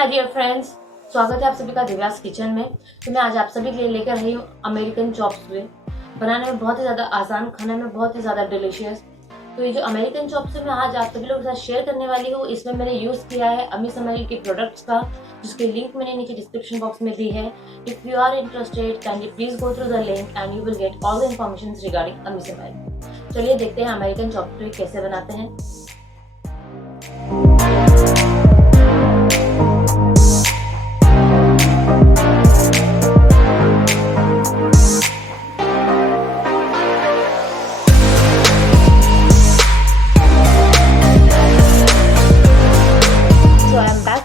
My dear friends, स्वागत है आप सभी का दिव्यास किचन में। तो मैं आज आप सभी के लिए लेकर रही हूँ अमेरिकन चॉप सुए। बनाने में बहुत ही ज़्यादा आसान, खाने में बहुत ही ज़्यादा डिलीशियस। तो ये जो अमेरिकन चॉप सुए मैं आज आप सभी लोगों के साथ शेयर करने वाली हूँ, इसमें मैंने यूज़ किया है अमीसमैल के प्रोडक्ट्स का, जिसकी लिंक मैंने नीचे डिस्क्रिप्शन बॉक्स में दी है। If you are interested kindly please go through the link and you will get all the information regarding अमीसमैल। चलिए देखते हैं अमेरिकन चॉप सुए कैसे बनाते हैं।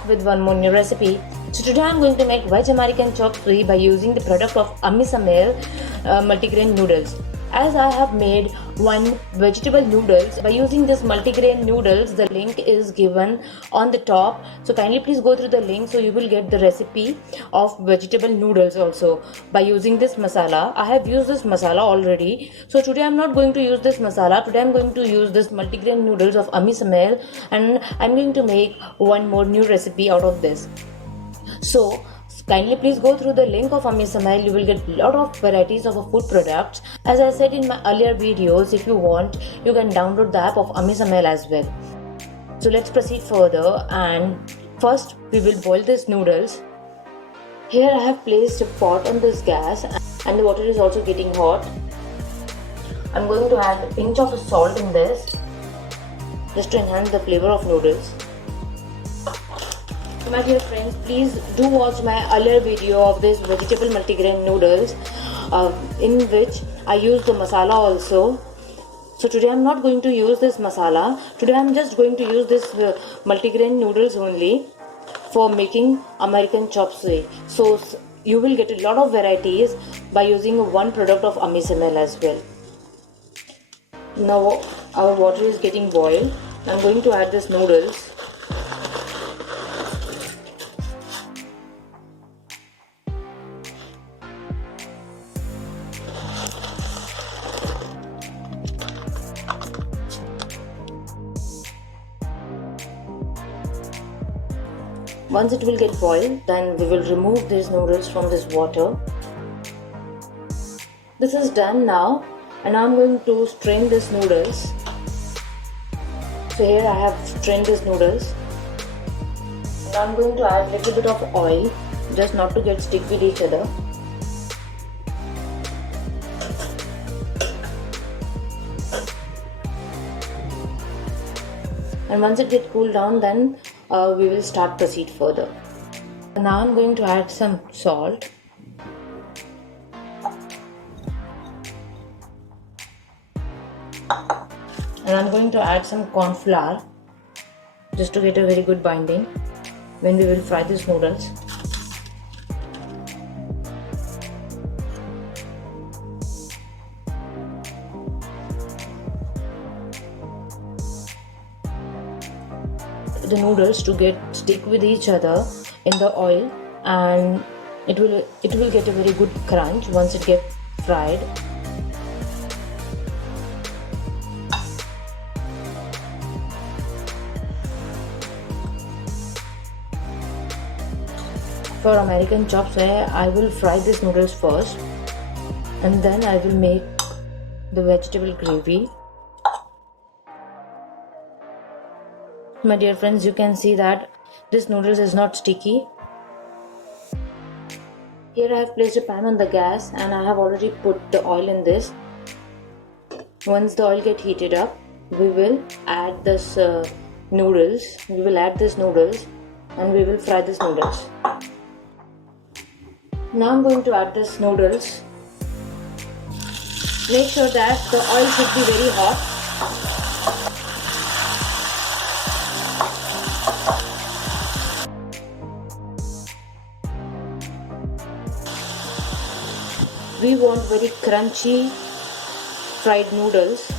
With one more new recipe. So today I'm going to make veg American chop suey by using the product of Amisamel multigrain noodles. As I have made one vegetable noodles by using this multigrain noodles, the link is given on the top. So kindly please go through the link so you will get the recipe of vegetable noodles also by using this masala. I have used this masala already. So today I'm not going to use this masala. Today I'm going to use this multigrain noodles of Amisamel and I'm going to make one more new recipe out of this. So kindly please go through the link of Amisamel. You will get a lot of varieties of food products. As I said in my earlier videos, if you want, you can download the app of Amisamel as well. So let's proceed further, and first we will boil these noodles. Here I have placed a pot on this gas and the water is also getting hot. I'm going to add a pinch of salt in this just to enhance the flavor of noodles. My dear friends, please do watch my earlier video of this vegetable multigrain noodles in which I used the masala also. So today I'm not going to use this masala. Today I'm just going to use this multigrain noodles only for making American chop suey. So you will get a lot of varieties by using one product of Amisamel as well. Now our water is getting boiled. I'm going to add this noodles. Once it will get boiled, then we will remove these noodles from this water. This is done now, and now I'm going to strain these noodles. So here I have strained these noodles. Now I'm going to add a little bit of oil, just not to get stick with each other. And once it gets cooled down, then we will proceed further. Now I'm going to add some salt. And I'm going to add some corn flour just to get a very good binding when we will fry these noodles. The noodles to stick with each other in the oil, and it will get a very good crunch once it gets fried. For American chop suey, I will fry these noodles first and then I will make the vegetable gravy. My dear friends, you can see that this noodles is not sticky. Here I have placed a pan on the gas and I have already put the oil in this. Once the oil gets heated up, we will add this noodles. We will add this noodles and we will fry these noodles. Now I'm going to add this noodles. Make sure that the oil should be very hot. We want very crunchy fried noodles.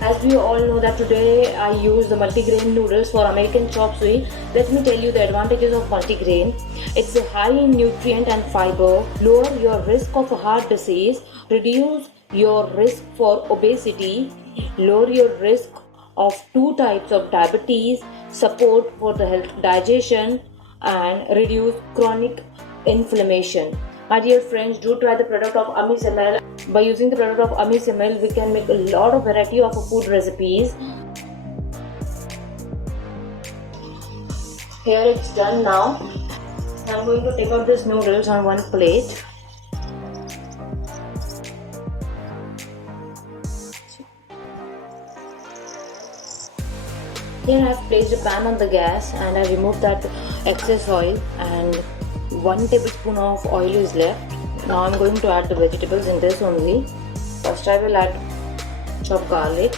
As we all know that today I use the multigrain noodles for American chop suey. Let me tell you the advantages of multigrain. It's high in nutrient and fiber, lower your risk of heart disease, reduce your risk for obesity, lower your risk of two types of diabetes, support for the health digestion, and reduce chronic inflammation. My dear friends, do try the product of Amisimel. By using the product of Amisimel, we can make a lot of variety of food recipes. Here it's done now. I'm going to take out these noodles on one plate. Here I have placed a pan on the gas and I removed that excess oil, and 1 tablespoon of oil is left. Now I'm going to add the vegetables in this only. First I will add chopped garlic,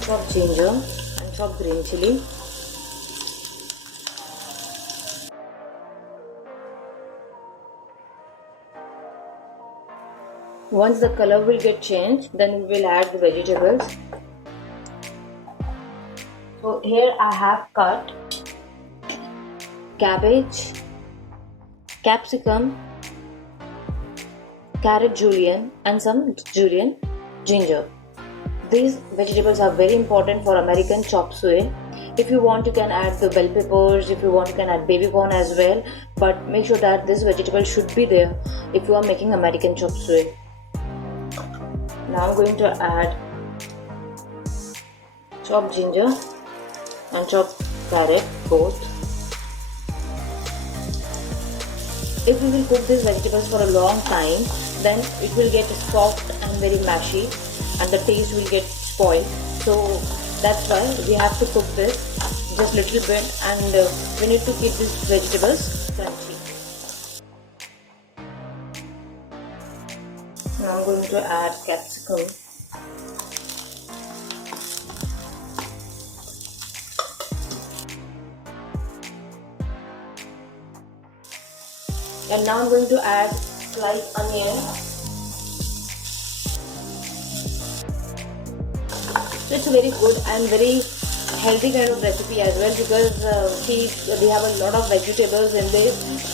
chopped ginger and chopped green chili. Once the color will get changed, then we will add the vegetables. So here I have cut cabbage, capsicum, carrot julienne and some julienne ginger. These vegetables are very important for American chop suey. If you want, you can add the bell peppers. If you want, you can add baby corn as well. But make sure that this vegetable should be there if you are making American chop suey. Now I'm going to add chopped ginger and chopped carrot both. If we will cook these vegetables for a long time, then it will get soft and very mashy and the taste will get spoiled. So that's why we have to cook this just little bit, and we need to keep these vegetables crunchy. Now I'm going to add capsicum. And now I'm going to add sliced onion. So it's a very good and very healthy kind of recipe as well, because we have a lot of vegetables in this.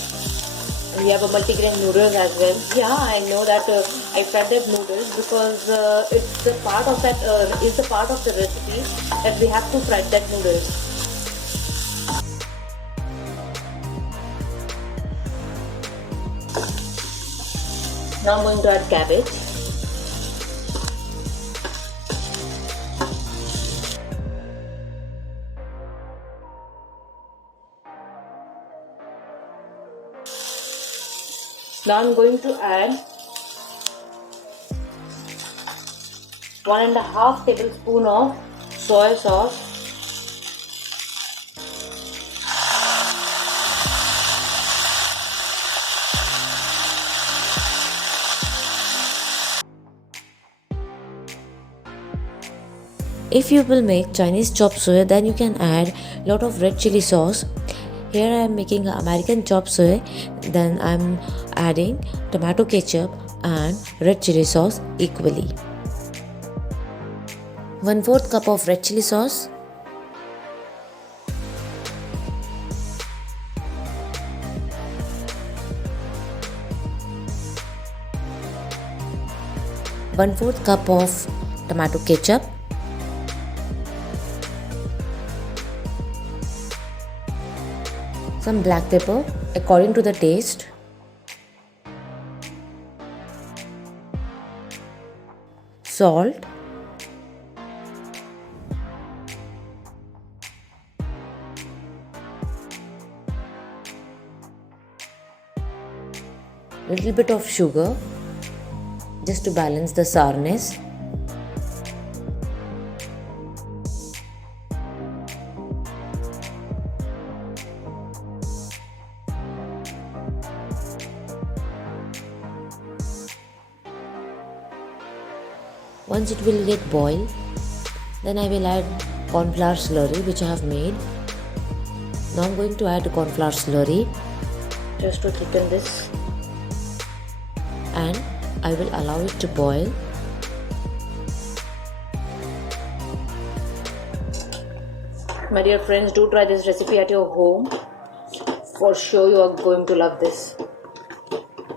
We have a multigrain noodles as well. Yeah, I know that I fried that noodles because it's the part of that is the part of the recipe that we have to fry that noodles. Now I'm going to add cabbage. Now I'm going to add 1.5 tablespoon of soy sauce. If you will make Chinese chop suey, then you can add lot of red chili sauce. Here I am making American chop suey, then I am adding tomato ketchup and red chili sauce equally. 1/4 cup of red chili sauce, one-fourth cup of tomato ketchup, some black pepper according to the taste, salt, little bit of sugar just to balance the sourness. Once it will get boiled, then I will add corn flour slurry which I have made. Now I'm going to add corn flour slurry Just to thicken this. and I will allow it to boil. My dear friends, do try this recipe at your home. For sure you are going to love this.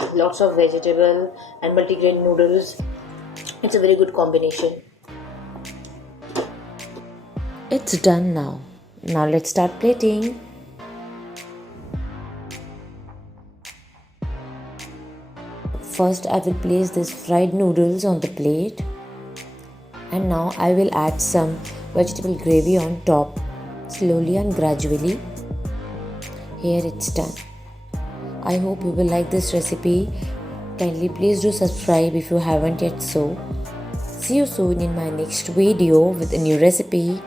with lots of vegetable and multigrain noodles. It's a very good combination. It's done now. Now let's start plating. First, I will place these fried noodles on the plate, and now I will add some vegetable gravy on top, slowly and gradually. Here it's done. I hope you will like this recipe. Kindly please do subscribe if you haven't yet so. See you soon in my next video with a new recipe.